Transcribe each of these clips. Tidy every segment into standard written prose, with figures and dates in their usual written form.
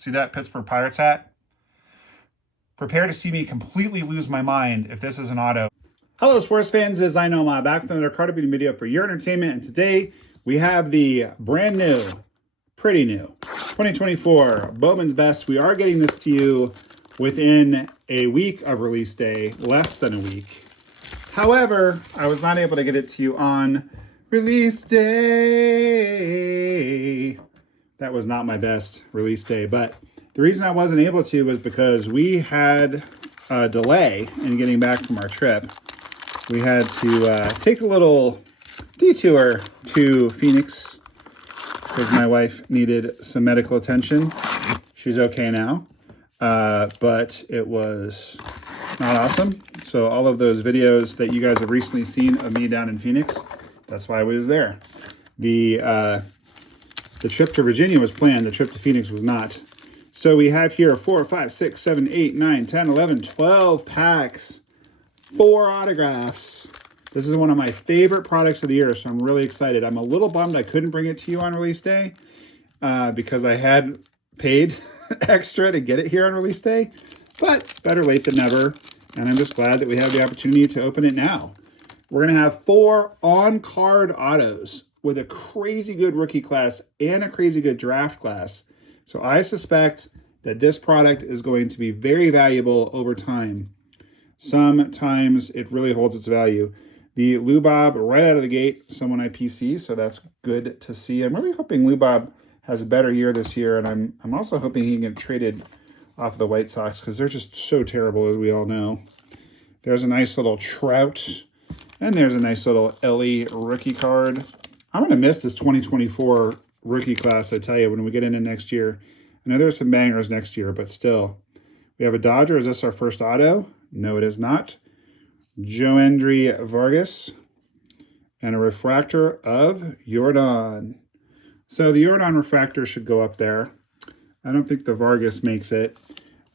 See that Pittsburgh Pirates hat? Prepare to see me completely lose my mind if this is an auto. Hello, sports fans. This is NOMAH back with another card opening video for your entertainment. And today we have the brand new, pretty new, 2024 Bowman's Best. We are getting this to you within a week of release day, less than a week. However, I was not able to get it to you on release day. That was not my best release day, but the reason I wasn't able to was because we had a delay in getting back from our trip. We had to take a little detour to Phoenix because my wife needed some medical attention. She's okay now, but it was not awesome. So all of those videos that you guys have recently seen of me down in Phoenix, that's why I was there. The trip to Virginia was planned. The trip to Phoenix was not. So we have here 4, 5, 6, 7, 8, 9, 10, 11, 12 packs, 4 autographs. This is one of my favorite products of the year, so I'm really excited. I'm a little bummed I couldn't bring it to you on release day because I had paid extra to get it here on release day, but better late than never. And I'm just glad that we have the opportunity to open it now. We're going to have 4 on-card autos with a crazy good rookie class and a crazy good draft class. So I suspect that this product is going to be very valuable over time. Sometimes it really holds its value. The Lou Bob right out of the gate, someone IPC, so that's good to see. I'm really hoping Lou Bob has a better year this year, and I'm also hoping he can get traded off of the White Sox because they're just so terrible, as we all know. There's a nice little Trout, and there's a nice little Ellie rookie card. I'm going to miss this 2024 rookie class, I tell you, when we get into next year. I know there's some bangers next year, but still. We have a Dodger. Is this our first auto? No, it is not. Joendry Vargas. And a refractor of Jordan. So the Jordan refractor should go up there. I don't think the Vargas makes it.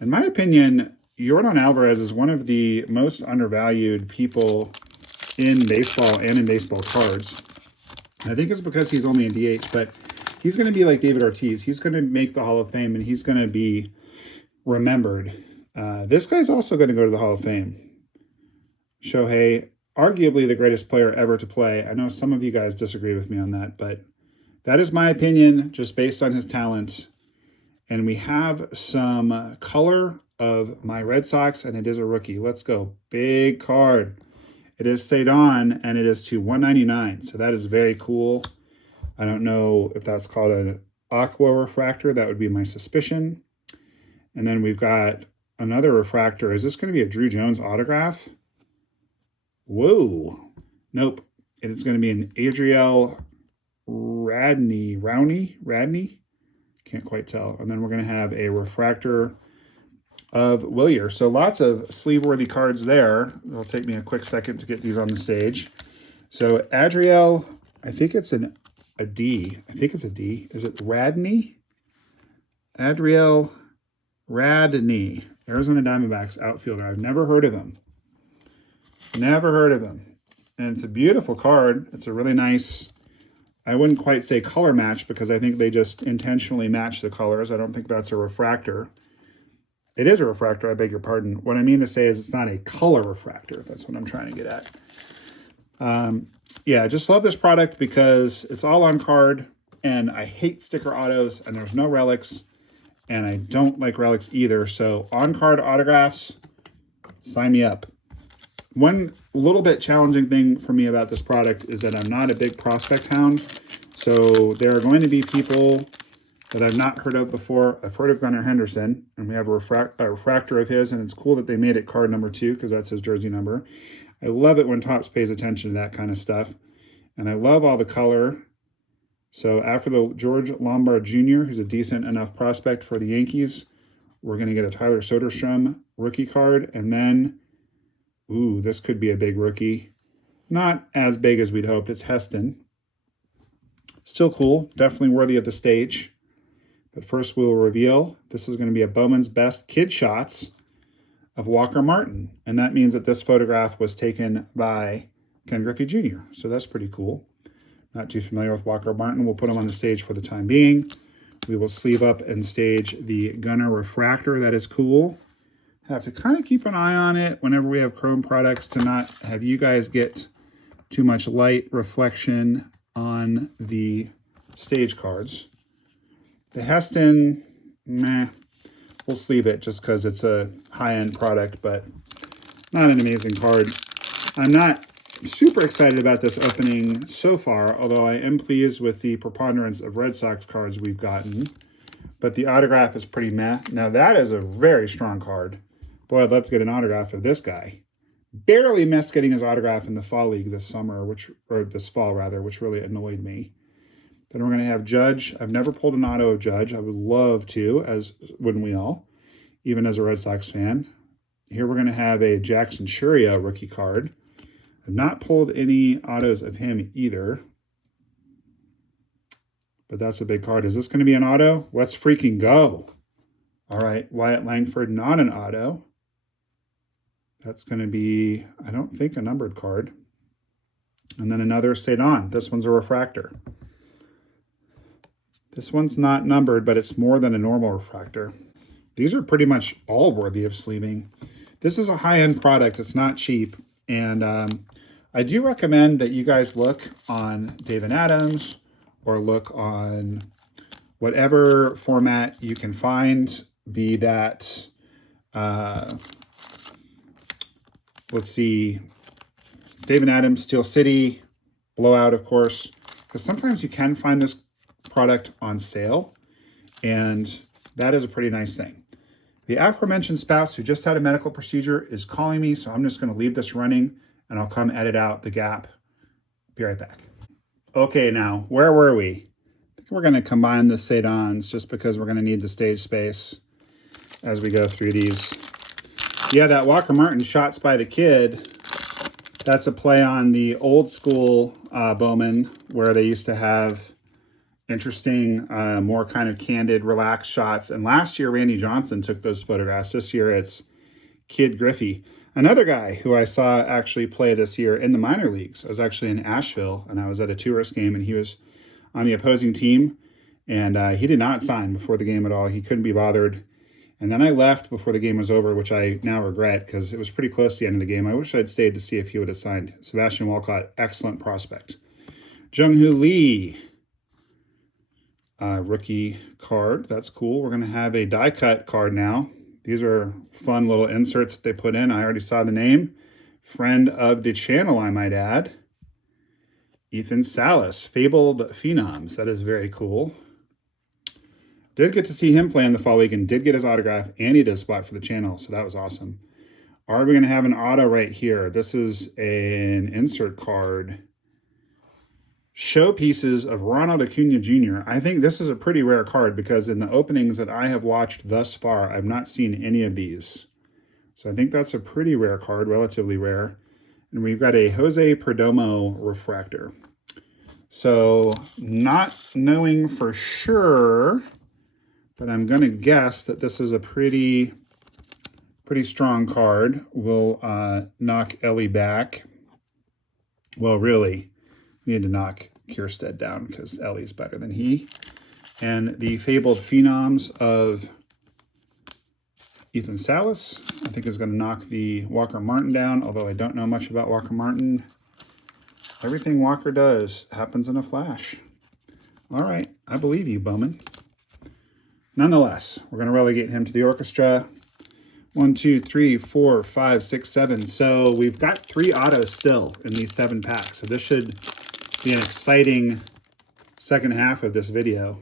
In my opinion, Jordan Alvarez is one of the most undervalued people in baseball and in baseball cards. I think it's because he's only a DH, but he's going to be like David Ortiz. He's going to make the Hall of Fame, and he's going to be remembered. This guy's also going to go to the Hall of Fame. Shohei, arguably the greatest player ever to play. I know some of you guys disagree with me on that, but that is my opinion just based on his talent. And we have some color of my Red Sox, and it is a rookie. Let's go. Big card. It is Cedon, and it is to 199. So that is very cool. I don't know if that's called an aqua refractor. That would be my suspicion. And then we've got another refractor. Is this going to be a Drew Jones autograph? Whoa. Nope. It is going to be an Adriel Radney? Can't quite tell. And then we're going to have a refractor of Willier. So lots of sleeve-worthy cards there. It'll take me a quick second to get these on the stage. So Adriel, I think it's a D. I think it's a D. Is it Radney? Adriel Radney. Arizona Diamondbacks outfielder. I've never heard of him. Never heard of him. And it's a beautiful card. It's a really nice, I wouldn't quite say color match because I think they just intentionally match the colors. I don't think that's a refractor. It is a refractor, I beg your pardon. What I mean to say is it's not a color refractor. That's what I'm trying to get at. Yeah, I just love this product because it's all on card, and I hate sticker autos, and there's no relics, and I don't like relics either. So on card autographs, sign me up. One little bit challenging thing for me about this product is that I'm not a big prospect hound. So there are going to be people that I've not heard of before. I've heard of Gunnar Henderson, and we have a refractor of his, and it's cool that they made it card number 2 because that's his jersey number. I love it when Topps pays attention to that kind of stuff, and I love all the color. So after the George Lombard Jr., who's a decent enough prospect for the Yankees, we're going to get a Tyler Soderstrom rookie card, and then, ooh, this could be a big rookie. Not as big as we'd hoped. It's Heston. Still cool. Definitely worthy of the stage. But first we'll reveal this is going to be a Bowman's Best Kid Shots of Walker Martin. And that means that this photograph was taken by Ken Griffey Jr. So that's pretty cool. Not too familiar with Walker Martin. We'll put him on the stage for the time being. We will sleeve up and stage the Gunner Refractor. That is cool. Have to kind of keep an eye on it whenever we have chrome products to not have you guys get too much light reflection on the stage cards. The Heston, meh, we'll sleeve it just because it's a high-end product, but not an amazing card. I'm not super excited about this opening so far, although I am pleased with the preponderance of Red Sox cards we've gotten. But the autograph is pretty meh. Now that is a very strong card. Boy, I'd love to get an autograph of this guy. Barely missed getting his autograph in the Fall League this summer, or this fall rather, which really annoyed me. Then we're going to have Judge. I've never pulled an auto of Judge. I would love to, as wouldn't we all, even as a Red Sox fan. Here we're going to have a Jackson Churia rookie card. I've not pulled any autos of him either. But that's a big card. Is this going to be an auto? Let's freaking go. All right, Wyatt Langford, not an auto. That's going to be, I don't think, a numbered card. And then another Cedon. This one's a refractor. This one's not numbered, but it's more than a normal refractor. These are pretty much all worthy of sleeving. This is a high-end product. It's not cheap. And I do recommend that you guys look on David Adams or look on whatever format you can find, be that, let's see, David Adams, Steel City, Blowout, of course, because sometimes you can find this product on sale, and that is a pretty nice thing. The aforementioned spouse who just had a medical procedure is calling me, so I'm just going to leave this running, and I'll come edit out the gap. Be right back. Okay, now, where were we? I think we're going to combine the Cedons just because we're going to need the stage space as we go through these. Yeah, that Walker Martin Shots by the Kid, that's a play on the old school Bowman, where they used to have interesting, more kind of candid, relaxed shots. And last year, Randy Johnson took those photographs. This year, it's Kid Griffey. Another guy who I saw actually play this year in the minor leagues. I was actually in Asheville, and I was at a tourist game, and he was on the opposing team, and he did not sign before the game at all. He couldn't be bothered. And then I left before the game was over, which I now regret because it was pretty close to the end of the game. I wish I'd stayed to see if he would have signed. Sebastian Walcott, excellent prospect. Jung-Hoo Lee, rookie card. That's cool. We're going to have a die cut card now. These are fun little inserts that they put in. I already saw the name. Friend of the channel, I might add. Ethan Salas, Fabled Phenoms. That is very cool. Did get to see him play in the Fall League and did get his autograph, and he did a spot for the channel, so that was awesome. Are we going to have an auto right here? This is an insert card. Showpieces of Ronald Acuna Jr. I think this is a pretty rare card because in the openings that I have watched thus far, I've not seen any of these. So I think that's a pretty rare card, relatively rare. And we've got a Jose Perdomo refractor. So not knowing for sure, but I'm going to guess that this is a pretty strong card. We'll knock Ellie back. Well, really, we need to knock Kierstead down because Ellie's better than he. And the Fabled Phenoms of Ethan Salas, I think, is going to knock the Walker Martin down, although I don't know much about Walker Martin. Everything Walker does happens in a flash. All right, I believe you, Bowman. Nonetheless, we're going to relegate him to the orchestra. 1, 2, 3, 4, 5, 6, 7. So we've got 3 autos still in these 7 packs. So this should be an exciting second half of this video.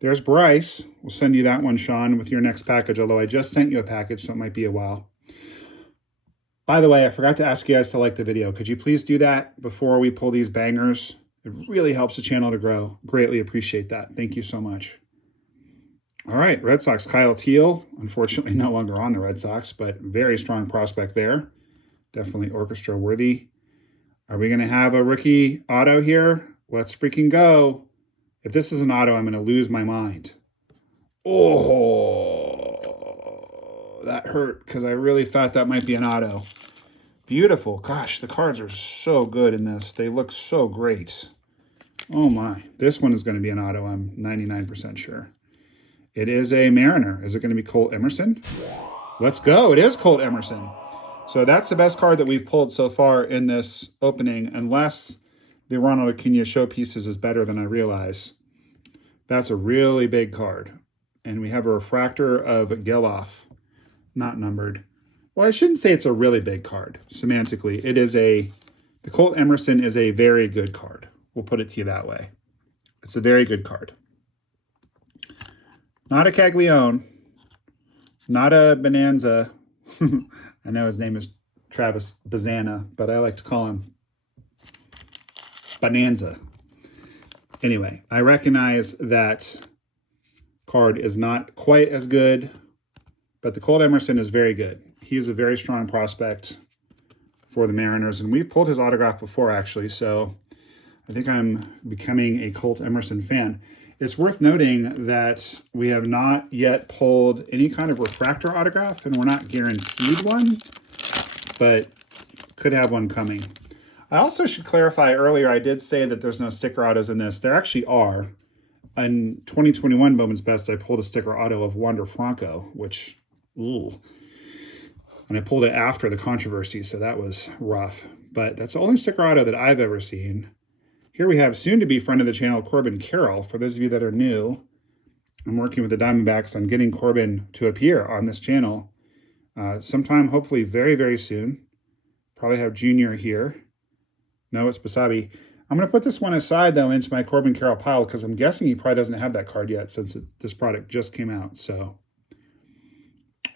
There's Bryce. We'll send you that one, Sean, with your next package, although I just sent you a package, so it might be a while. By the way, I forgot to ask you guys to like the video. Could you please do that before we pull these bangers? It really helps the channel to grow. Greatly appreciate that. Thank you so much. All right, Red Sox, Kyle Teal. Unfortunately, no longer on the Red Sox, but very strong prospect there. Definitely orchestra worthy. Are we going to have a rookie auto here? Let's freaking go. If this is an auto, I'm going to lose my mind. Oh, that hurt because I really thought that might be an auto. Beautiful. Gosh, the cards are so good in this. They look so great. Oh my, this one is going to be an auto, I'm 99% sure. It is a Mariner. Is it going to be Colt Emerson? Let's go. It is Colt Emerson. So that's the best card that we've pulled so far in this opening, unless the Ronald Acuna Showpieces is better than I realize. That's a really big card. And we have a refractor of Geloff, not numbered. Well, I shouldn't say it's a really big card, semantically. It is the Colt Emerson is a very good card. We'll put it to you that way. It's a very good card. Not a Caglione, not a Bonanza. I know his name is Travis Bazana, but I like to call him Bonanza. Anyway, I recognize that card is not quite as good, but the Colt Emerson is very good. He is a very strong prospect for the Mariners, and we've pulled his autograph before, actually, so I think I'm becoming a Colt Emerson fan. It's worth noting that we have not yet pulled any kind of refractor autograph, and we're not guaranteed one, but could have one coming. I also should clarify, earlier I did say that there's no sticker autos in this. There actually are. In 2021 Bowman's Best, I pulled a sticker auto of Wander Franco, which, ooh. And I pulled it after the controversy, so that was rough. But that's the only sticker auto that I've ever seen. Here we have soon-to-be friend of the channel, Corbin Carroll. For those of you that are new, I'm working with the Diamondbacks on getting Corbin to appear on this channel sometime, hopefully very, very soon. Probably have Junior here. No, it's Basabi. I'm going to put this one aside, though, into my Corbin Carroll pile because I'm guessing he probably doesn't have that card yet since this product just came out. So,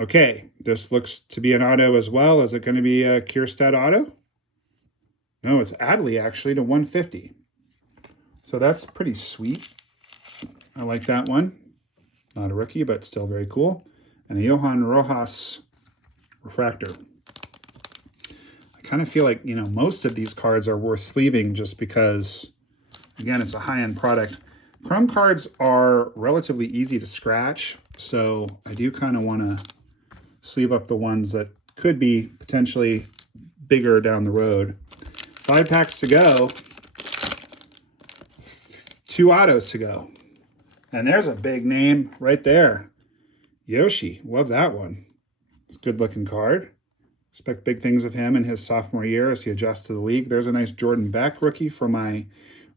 okay, this looks to be an auto as well. Is it going to be a Kierstad auto? No, it's Adley, actually, to 150. So that's pretty sweet. I like that one. Not a rookie, but still very cool. And a Johan Rojas refractor. I kind of feel like, you know, most of these cards are worth sleeving just because, again, it's a high-end product. Chrome cards are relatively easy to scratch, so I do kind of want to sleeve up the ones that could be potentially bigger down the road. 5 packs to go. 2 autos to go. And there's a big name right there. Yoshi. Love that one. It's a good-looking card. Expect big things of him in his sophomore year as he adjusts to the league. There's a nice Jordan Beck rookie for my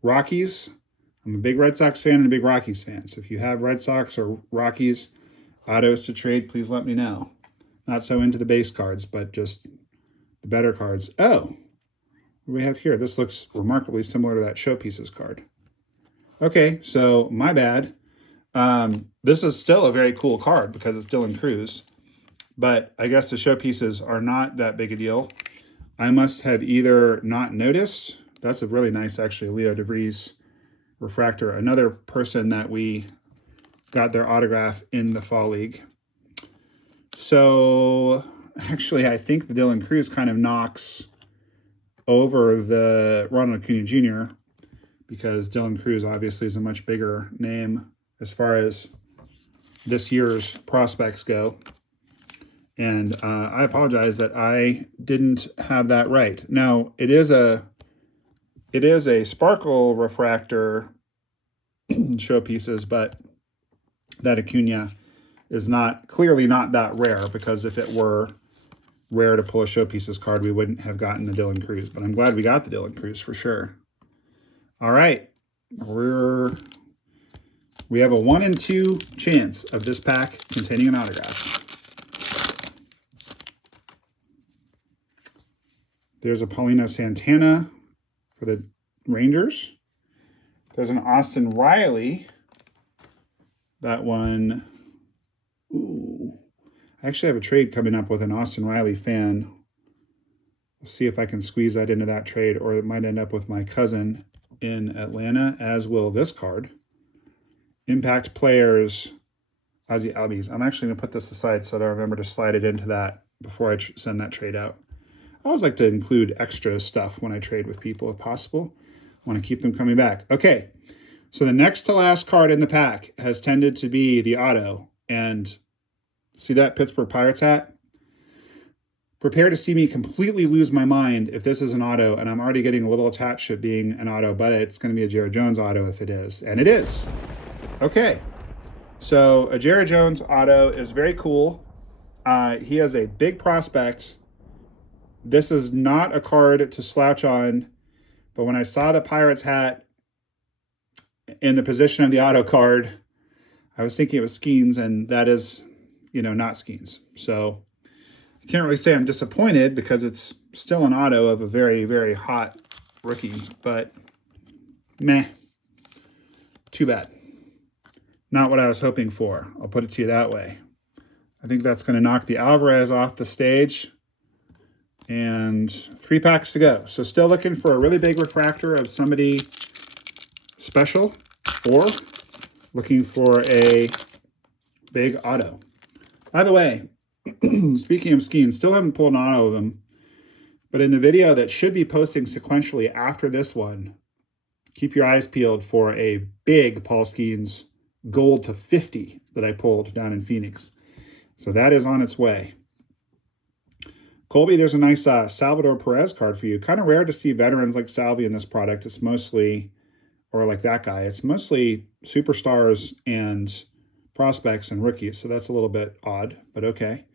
Rockies. I'm a big Red Sox fan and a big Rockies fan. So if you have Red Sox or Rockies autos to trade, please let me know. Not so into the base cards, but just the better cards. Oh, what do we have here? This looks remarkably similar to that Showpieces card. Okay, so my bad. This is still a very cool card because it's Dylan Cruz, but I guess the Showpieces are not that big a deal. I must have either not noticed. That's a really nice, actually, Leo DeVries refractor. Another person that we got their autograph in the Fall League. So, actually, I think the Dylan Cruz kind of knocks over the Ronald Acuna Jr., because Dylan Cruz obviously is a much bigger name as far as this year's prospects go. And I apologize that I didn't have that right. Now, it is a sparkle refractor Showpieces, but that Acuna is clearly not that rare, because if it were rare to pull a Showpieces card, we wouldn't have gotten the Dylan Cruz. But I'm glad we got the Dylan Cruz for sure. All right, we have a 1 in 2 chance of this pack containing an autograph. There's a Paulino Santana for the Rangers. There's an Austin Riley. That one, ooh. I actually have a trade coming up with an Austin Riley fan. We'll see if I can squeeze that into that trade, or it might end up with my cousin in Atlanta, as will this card. Impact Players, Ozzy Albies. I'm actually going to put this aside so that I remember to slide it into that before I send that trade out. I always like to include extra stuff when I trade with people if possible. I want to keep them coming back. Okay, so the next to last card in the pack has tended to be the auto. And see that Pittsburgh Pirates hat? prepare to see me completely lose my mind if this is an auto, and I'm already getting a little attached to it being an auto, but it's going to be a Jared Jones auto if it is, and it is. Okay, so a Jared Jones auto is very cool. He has a big prospect. This is not a card to slouch on, but when I saw the Pirates hat in the position of the auto card, I was thinking it was Skeens, and that is, not Skeens. So I can't really say I'm disappointed because it's still an auto of a very, very hot rookie, but meh, too bad. Not what I was hoping for. I'll put it to you that way. I think that's going to knock the Alvarez off the stage. And 3 packs to go. So still looking for a really big refractor of somebody special, or looking for a big auto. By the way, speaking of Skeens, still haven't pulled an auto of them, but in the video that should be posting sequentially after this one, keep your eyes peeled for a big Paul Skeens gold to 50 that I pulled down in Phoenix. So that is on its way. Colby, there's a nice Salvador Perez card for you. Kind of rare to see veterans like Salvi in this product. It's mostly, or like that guy, it's mostly superstars and prospects and rookies. So that's a little bit odd, but okay.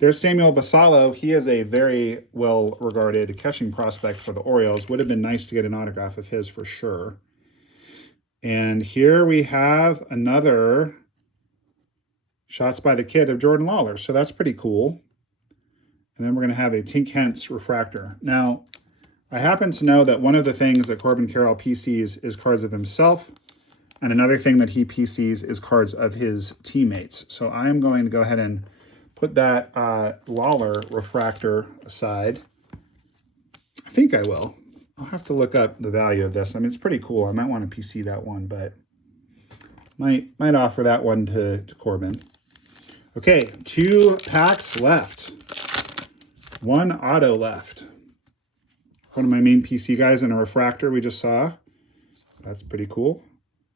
There's Samuel Basallo. He is a very well-regarded catching prospect for the Orioles. Would have been nice to get an autograph of his for sure. And here we have another shots by the kid of Jordan Lawler. So that's pretty cool. And then we're going to have a Tink Hence refractor. Now, I happen to know that one of the things that Corbin Carroll PCs is cards of himself, and another thing that he PCs is cards of his teammates. So I'm going to go ahead and put that Lawler refractor aside. I think I will. I'll have to look up the value of this. I mean, it's pretty cool. I might want to PC that one, but might offer that one to Corbin. Okay, 2 packs left. 1 auto left. One of my main PC guys in a refractor we just saw. That's pretty cool.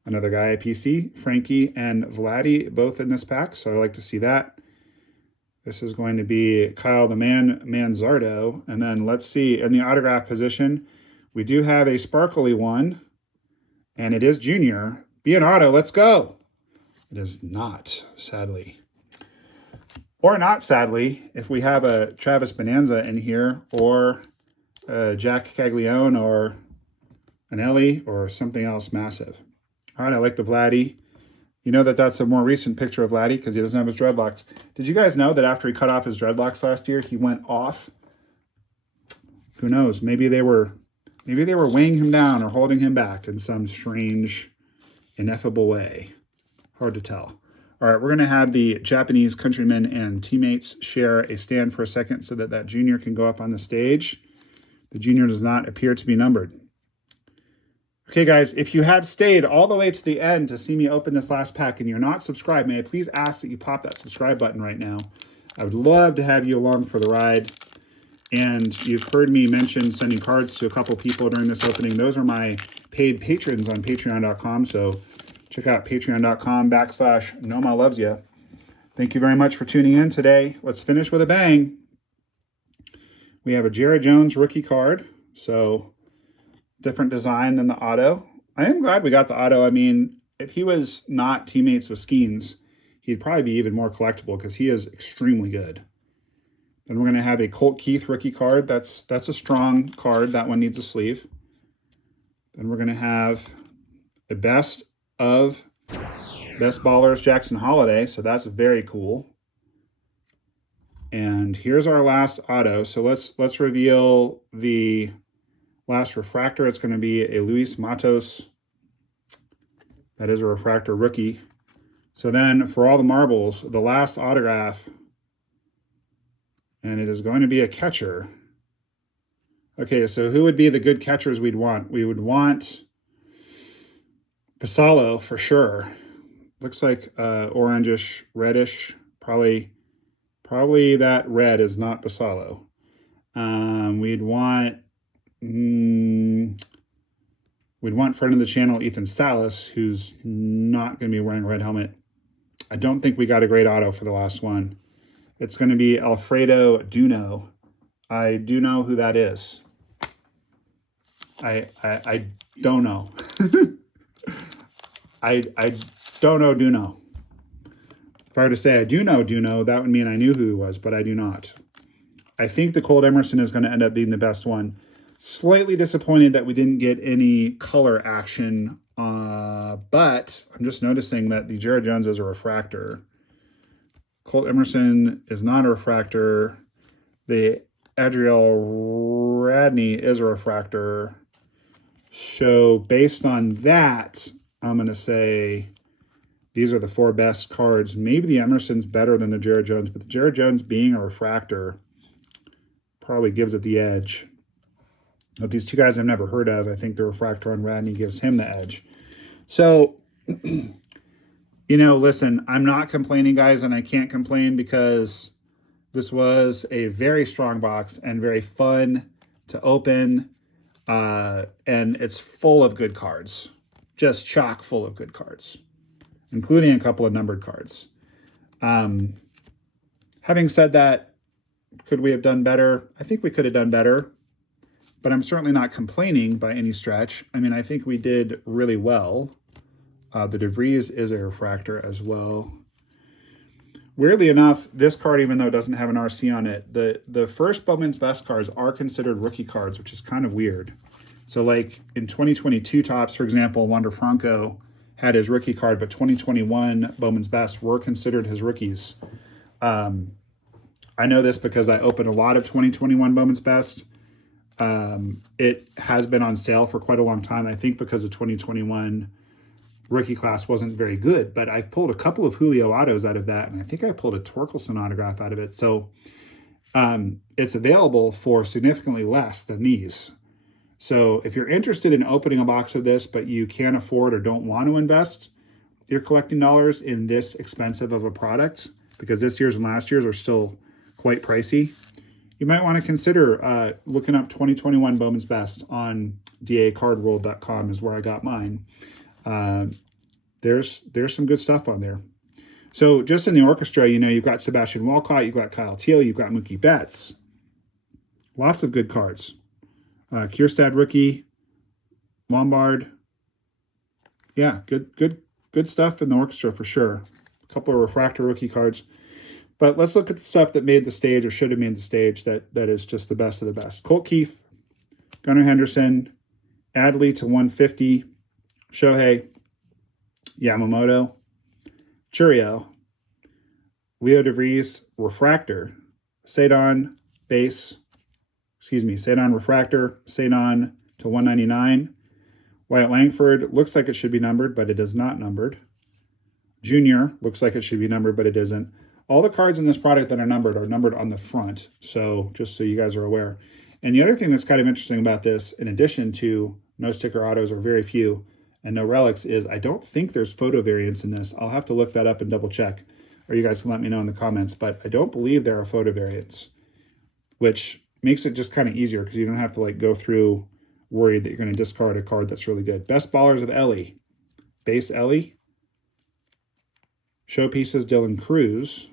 Another guy I PC, Frankie and Vladdy, both in this pack, so I like to see that. This is going to be Kyle the Man Manzardo. And then let's see, in the autograph position, we do have a sparkly one, and it is Junior. Be an auto, let's go. It is not, sadly. Or not sadly, if we have a Travis Bonanza in here, or Jack Caglione, or an Ellie, or something else massive. All right, I like the Vladdy. You know that that's a more recent picture of Vladdy because he doesn't have his dreadlocks. Did you guys know that after he cut off his dreadlocks last year, he went off? Who knows? Maybe they were weighing him down or holding him back in some strange, ineffable way. Hard to tell. All right, we're going to have the Japanese countrymen and teammates share a stand for a second so that that junior can go up on the stage. The junior does not appear to be numbered. Okay, guys, if you have stayed all the way to the end to see me open this last pack and you're not subscribed, may I please ask that you pop that subscribe button right now. I would love to have you along for the ride. And you've heard me mention sending cards to a couple people during this opening. Those are my paid patrons on patreon.com. So check out patreon.com/NOMAH Thank you very much for tuning in today. Let's finish with a bang. We have a Jared Jones rookie card. So different design than the auto. I am glad we got the auto. I mean, if he was not teammates with Skeens, he'd probably be even more collectible because he is extremely good. Then we're going to have a Colt Keith rookie card. That's a strong card. That one needs a sleeve. Then we're going to have a best ballers Jackson Holiday. So that's very cool. And here's our last auto. So let's reveal the last refractor. It's going to be a Luis Matos. That is a refractor rookie. So then for all the marbles, the last autograph, and it is going to be a catcher. Okay, so who would be the good catchers we'd want? We would want Basallo for sure. Looks like orangish, reddish. Probably that red is not Basallo. We'd want friend of the channel Ethan Salas, who's not going to be wearing a red helmet. I don't think we got a great auto for the last one. It's going to be Alfredo Duno. I do know who that is. I don't know. I don't know, do know. If I were to say I do know, that would mean I knew who he was, but I do not. I think the Colt Emerson is going to end up being the best one. Slightly disappointed that we didn't get any color action, but I'm just noticing that the Jared Jones is a refractor. Colt Emerson is not a refractor. The Adriel Radney is a refractor. So based on that, I'm going to say these are the 4 best cards. Maybe the Emerson's better than the Jared Jones, but the Jared Jones being a refractor probably gives it the edge. But these 2 guys I've never heard of, I think the refractor on Radney gives him the edge. So, you know, listen, I'm not complaining, guys, and I can't complain because this was a very strong box and very fun to open. And it's full of good cards, just chock full of good cards, including a couple of numbered cards. Having said that, could we have done better? I think we could have done better, but I'm certainly not complaining by any stretch. I mean, I think we did really well. The DeVries is a refractor as well. Weirdly enough, this card, even though it doesn't have an RC on it, the first Bowman's Best cards are considered rookie cards, which is kind of weird. So like in 2022 Topps, for example, Wander Franco had his rookie card, but 2021 Bowman's Best were considered his rookies. I know this because I opened a lot of 2021 Bowman's Best. It has been on sale for quite a long time, I think because the 2021 rookie class wasn't very good, but I've pulled a couple of Julio autos out of that, and I think I pulled a Torkelson autograph out of it. So it's available for significantly less than these. So if you're interested in opening a box of this, but you can't afford or don't want to invest your collecting dollars in this expensive of a product, because this year's and last year's are still quite pricey, you might want to consider looking up 2021 Bowman's Best on dacardworld.com is where I got mine. There's some good stuff on there. So just in the orchestra, you know, you've got Sebastian Walcott, you've got Kyle Teal, you've got Mookie Betts. Lots of good cards. Kierstad rookie, Lombard. Yeah, good stuff in the orchestra for sure. A couple of refractor rookie cards. But let's look at the stuff that made the stage or should have made the stage that is just the best of the best. Colt Keith, Gunnar Henderson, Adley to 150, Shohei, Yamamoto, Churio, Leo DeVries, refractor, Cedon, base, Cedon refractor, Cedon to 199. Wyatt Langford looks like it should be numbered, but it is not numbered. Junior looks like it should be numbered, but it isn't. All the cards in this product that are numbered on the front, so just so you guys are aware. And the other thing that's kind of interesting about this, in addition to no sticker autos or very few, and no relics, is I don't think there's photo variants in this. I'll have to look that up and double check, or you guys can let me know in the comments, but I don't believe there are photo variants, which makes it just kind of easier because you don't have to like go through worried that you're going to discard a card that's really good. Best ballers of Ellie, base Ellie, Showpieces Dylan Cruz,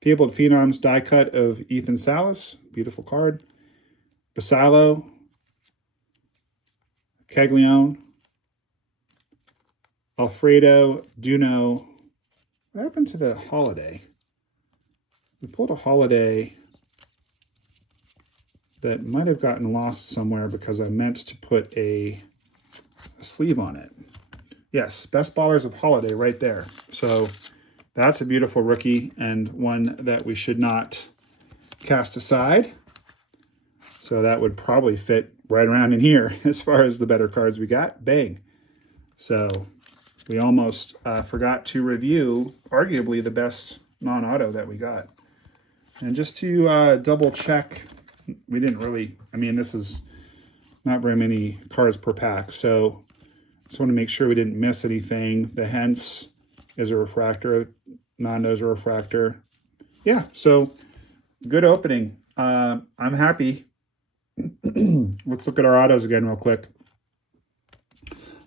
Theobald Phenoms die cut of Ethan Salas, beautiful card, Basallo, Caglione, Alfredo Duno. What happened to the holiday? We pulled a holiday that might have gotten lost somewhere because I meant to put a sleeve on it. Yes, best ballers of holiday right there. So that's a beautiful rookie and one that we should not cast aside. So that would probably fit right around in here as far as the better cards we got. Bang. So we almost forgot to review arguably the best non-auto that we got. And just to double check, we didn't really, I mean, this is not very many cards per pack. So just want to make sure we didn't miss anything. The Hence is a refractor. Nando's a refractor. Yeah, so good opening. I'm happy. Let's look at our autos again real quick.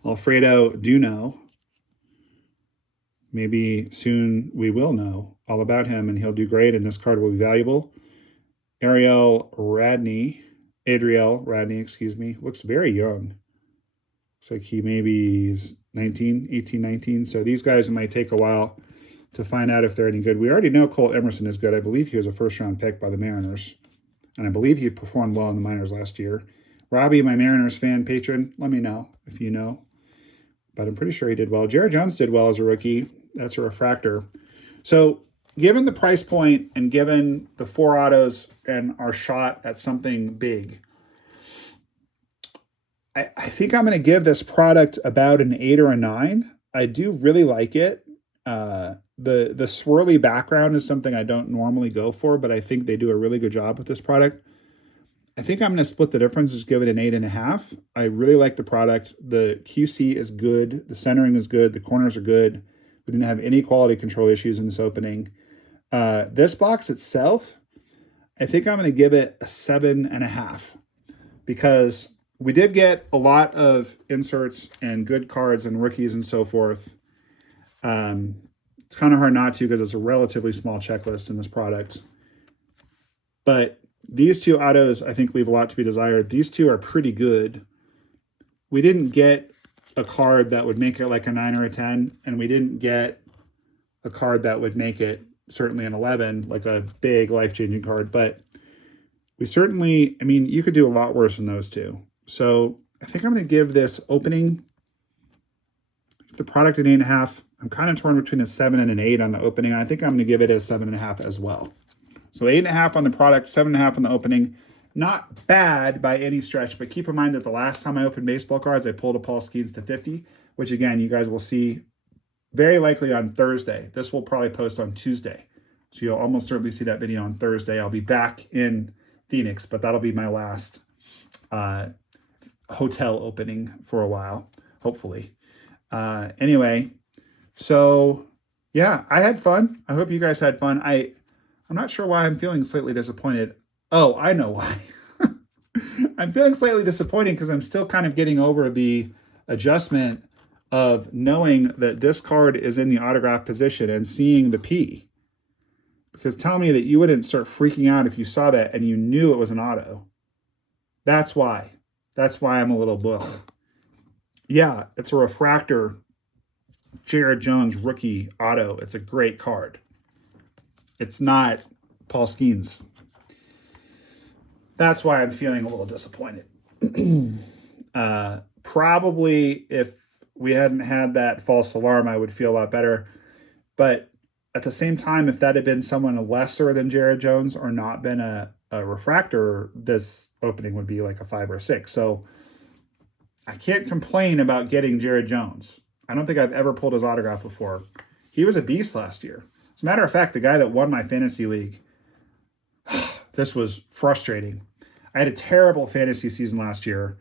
Alfredo Duno. Maybe soon we will know all about him and he'll do great and this card will be valuable. Adriel Radney, excuse me, looks very young. Looks like he maybe is 18, 19. So these guys might take a while to find out if they're any good. We already know Colt Emerson is good. I believe he was a first-round pick by the Mariners. And I believe he performed well in the minors last year. Robbie, my Mariners fan patron, let me know if you know. But I'm pretty sure he did well. Jared Jones did well as a rookie. That's a refractor. So given the price point and given the 4 autos and our shot at something big, I think I'm going to give this product about an 8 or a 9. I do really like it. The swirly background is something I don't normally go for, but I think they do a really good job with this product. I think I'm going to split the difference, just give it an 8.5. I really like the product. The QC is good. The centering is good. The corners are good. We didn't have any quality control issues in this opening. This box itself, I think I'm going to give it a 7.5 because we did get a lot of inserts and good cards and rookies and so forth. It's kind of hard not to because it's a relatively small checklist in this product. But these 2 autos, I think, leave a lot to be desired. These 2 are pretty good. We didn't get a card that would make it like a 9 or a 10, and we didn't get a card that would make it certainly an 11, like a big life-changing card. But we certainly, I mean, you could do a lot worse than those 2. So I think I'm going to give this opening, the product, an 8.5. I'm kind of torn between a 7 and an 8 on the opening. I think I'm going to give it a 7.5 as well. So 8.5 on the product, 7.5 on the opening. Not bad by any stretch, but keep in mind that the last time I opened baseball cards, I pulled a Paul Skeens to 50, which again, you guys will see very likely on Thursday. This will probably post on Tuesday. So you'll almost certainly see that video on Thursday. I'll be back in Phoenix, but that'll be my last hotel opening for a while, hopefully. Anyway, so yeah, I had fun. I hope you guys had fun. I'm not sure why I'm feeling slightly disappointed. Oh, I know why. I'm feeling slightly disappointed because I'm still kind of getting over the adjustment of knowing that this card is in the autograph position and seeing the P. Because tell me that you wouldn't start freaking out if you saw that and you knew it was an auto. That's why. That's why I'm a little blah. Yeah, it's a refractor Jared Jones rookie auto. It's a great card. It's not Paul Skeens. That's why I'm feeling a little disappointed. Probably if we hadn't had that false alarm, I would feel a lot better. But at the same time, if that had been someone lesser than Jared Jones or not been a refractor, this opening would be like a 5 or a 6. So I can't complain about getting Jared Jones. I don't think I've ever pulled his autograph before. He was a beast last year. As a matter of fact, the guy that won my fantasy league, this was frustrating. I had a terrible fantasy season last year.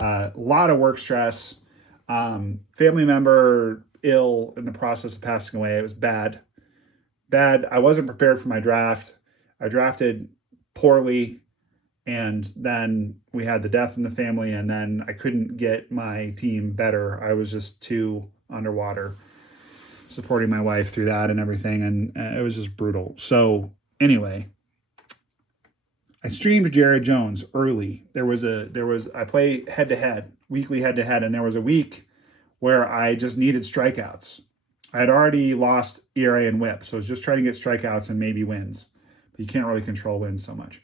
A lot of work stress. Family member ill in the process of passing away. It was bad. I wasn't prepared for my draft. I drafted poorly, and then we had the death in the family, and then I couldn't get my team better. I was just too underwater supporting my wife through that and everything, and it was just brutal. So anyway, I streamed Jared Jones early. I play head-to-head, weekly head-to-head, and there was a week where I just needed strikeouts. I had already lost ERA and WHIP, so I was just trying to get strikeouts and maybe wins. But you can't really control wins so much.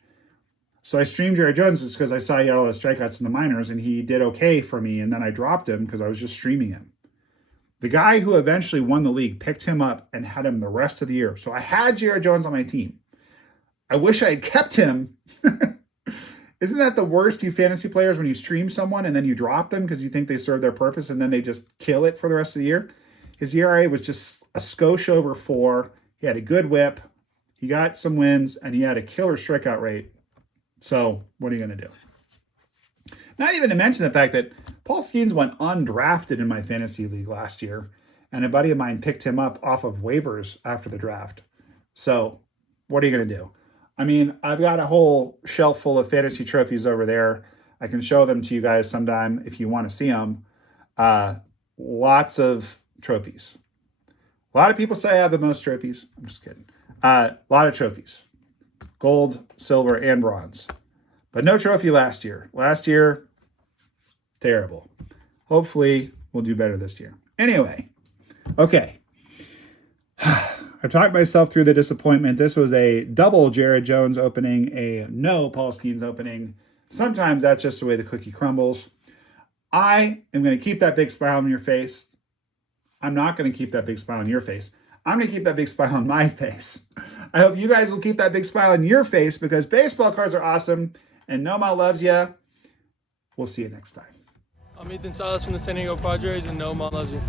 So I streamed Jared Jones just because I saw he had all those strikeouts in the minors, and he did okay for me, and then I dropped him because I was just streaming him. The guy who eventually won the league picked him up and had him the rest of the year. So I had Jared Jones on my team. I wish I had kept him. Isn't that the worst, you fantasy players, when you stream someone and then you drop them because you think they serve their purpose and then they just kill it for the rest of the year? His ERA was just a skosh over 4. He had a good whip. He got some wins, and he had a killer strikeout rate. So what are you going to do? Not even to mention the fact that Paul Skeens went undrafted in my fantasy league last year, and a buddy of mine picked him up off of waivers after the draft. So what are you going to do? I mean, I've got a whole shelf full of fantasy trophies over there. I can show them to you guys sometime if you want to see them. Lots of trophies. A lot of people say I have the most trophies. I'm just kidding. A lot of trophies. gold, silver, and bronze. But no trophy last year. Last year, terrible. Hopefully, we'll do better this year. Anyway, okay. I've talked myself through the disappointment. This was a double Jared Jones opening, a no Paul Skeens opening. Sometimes that's just the way the cookie crumbles. I am going to keep that big smile on your face. I'm not going to keep that big smile on your face. I'm going to keep that big smile on my face. I hope you guys will keep that big smile on your face because baseball cards are awesome and NOMAH loves you. We'll see you next time. I'm Ethan Salas from the San Diego Padres and NOMAH loves you.